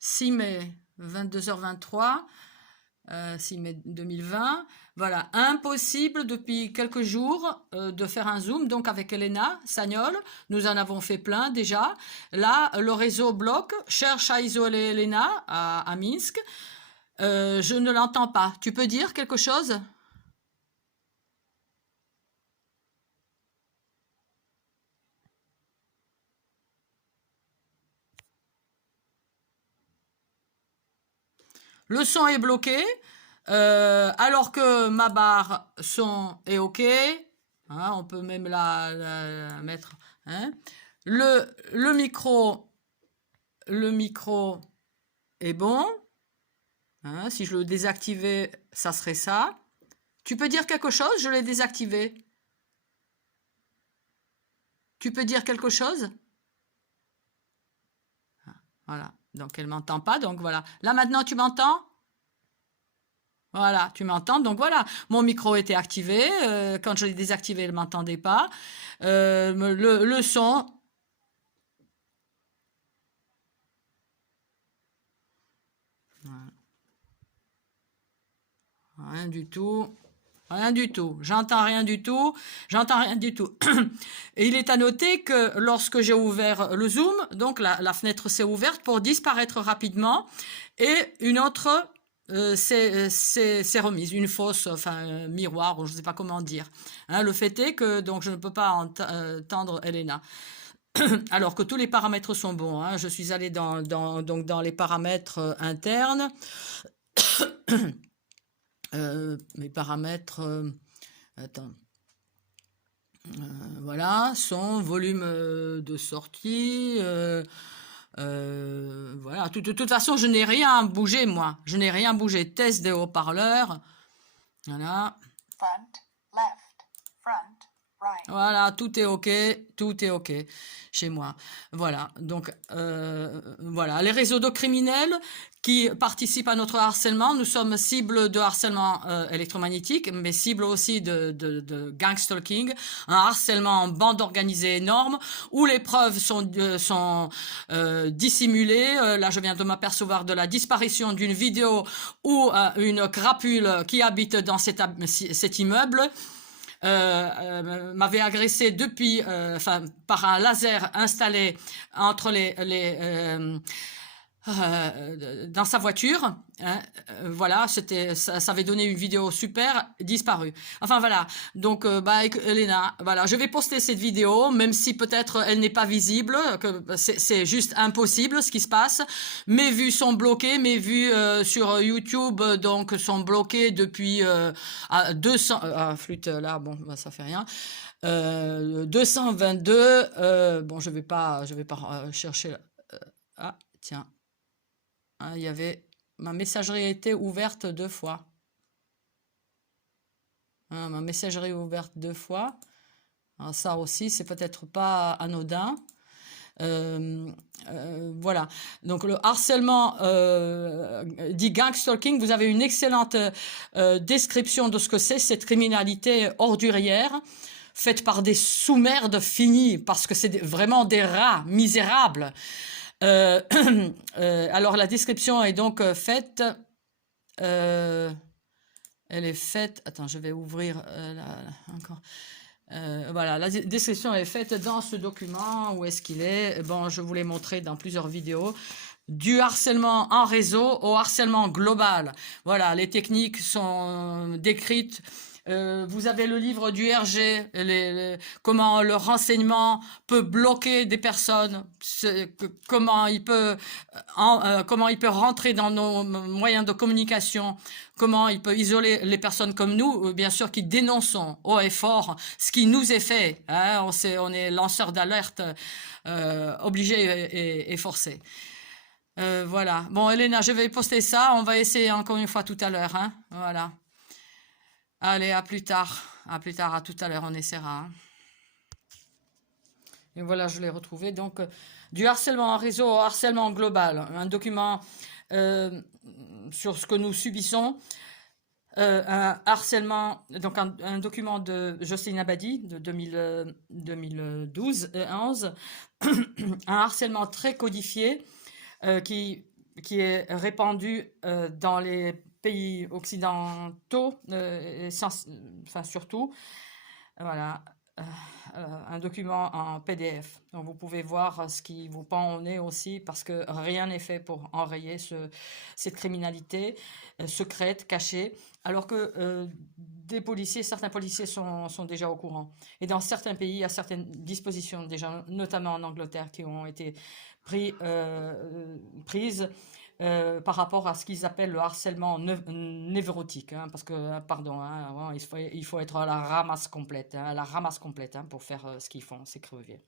6 mai, 22h23, 6 mai 2020. Voilà, impossible depuis quelques jours de faire un Zoom, donc avec Elena Sagnol. Nous en avons fait plein déjà. Là, le réseau bloque, cherche à isoler Elena à Minsk. Je ne l'entends pas. Tu peux dire quelque chose? Le son est bloqué, alors que ma barre son est OK. Hein, on peut même la mettre. Hein. Le micro est bon. Hein, si je le désactivais, ça serait ça. Tu peux dire quelque chose? Je l'ai désactivé. Tu peux dire quelque chose? Voilà. Donc, elle m'entend pas. Donc, voilà. Là, maintenant, tu m'entends? Voilà, tu m'entends. Donc, voilà. Mon micro était activé. Quand je l'ai désactivé, elle ne m'entendait pas. Le son... Voilà. Rien du tout. Rien du tout. J'entends rien du tout. J'entends rien du tout. Et il est à noter que lorsque j'ai ouvert le Zoom, donc la fenêtre s'est ouverte pour disparaître rapidement et une autre s'est remise, une fausse, enfin miroir, ou je ne sais pas comment dire. Hein, le fait est que donc je ne peux pas entendre Elena. Alors que tous les paramètres sont bons. Hein. Je suis allée donc dans les paramètres internes. Mes paramètres, attends, voilà, son volume de sortie, voilà. De toute façon, je n'ai rien bougé, moi. Je n'ai rien bougé. Test des haut-parleurs, voilà. Front, left, front, right. Voilà, tout est OK chez moi. Voilà, donc voilà, les réseaux de criminels qui participent à notre harcèlement, nous sommes cibles de harcèlement électromagnétique, mais cibles aussi de gang stalking, un harcèlement en bande organisée énorme, où les preuves sont dissimulées. Là, je viens de m'apercevoir de la disparition d'une vidéo où une crapule qui habite dans cet immeuble m'avait agressé depuis, par un laser installé entre dans sa voiture, hein, voilà, ça avait donné une vidéo super, disparue. Enfin voilà, donc Elena, voilà, je vais poster cette vidéo, même si peut-être elle n'est pas visible, que c'est juste impossible ce qui se passe. Mes vues sont bloquées, mes vues sur YouTube donc sont bloquées depuis à 200, flûte là, bon, bah, ça fait rien. 222, bon, je vais pas chercher. Ah, tiens. Hein, il y avait ma messagerie a été ouverte 2 fois. Hein, ma messagerie ouverte 2 fois. Alors ça aussi, c'est peut-être pas anodin. Voilà. Donc le harcèlement dit gang stalking, vous avez une excellente description de ce que c'est, cette criminalité ordurière faite par des sous-merdes finis, parce que c'est vraiment des rats misérables. Alors la description est donc faite, elle est faite, attends, je vais ouvrir encore. Voilà, la description est faite dans ce document. Où est-ce qu'il est? Bon, je vous l'ai montré dans plusieurs vidéos. Du harcèlement en réseau au harcèlement global. Voilà, les techniques sont décrites. Vous avez le livre du RG, comment le renseignement peut bloquer des personnes, comment il peut rentrer dans nos moyens de communication, comment il peut isoler les personnes comme nous, bien sûr, qui dénonçons haut et fort ce qui nous est fait. Hein, on est lanceur d'alerte obligé et forcé. Voilà. Bon, Elena, je vais poster ça. On va essayer encore une fois tout à l'heure. Hein, voilà. Allez, à plus tard. À plus tard, à tout à l'heure, on essaiera. Hein. Et voilà, je l'ai retrouvé. Donc, du harcèlement en réseau au harcèlement global. Un document sur ce que nous subissons. Un harcèlement, donc un document de Jocelyne Abadi de 2012 et 11. Un harcèlement très codifié qui qui est répandu dans les pays occidentaux, enfin surtout, voilà, euh, un document en PDF. Donc vous pouvez voir ce qui vous pend au nez aussi, parce que rien n'est fait pour enrayer cette criminalité secrète, cachée, alors que certains policiers sont déjà au courant. Et dans certains pays, il y a certaines dispositions déjà, notamment en Angleterre, qui ont été prises par rapport à ce qu'ils appellent le harcèlement névrotique, hein, parce que, pardon, hein, il faut être à la ramasse complète, hein, pour faire ce qu'ils font, c'est crever.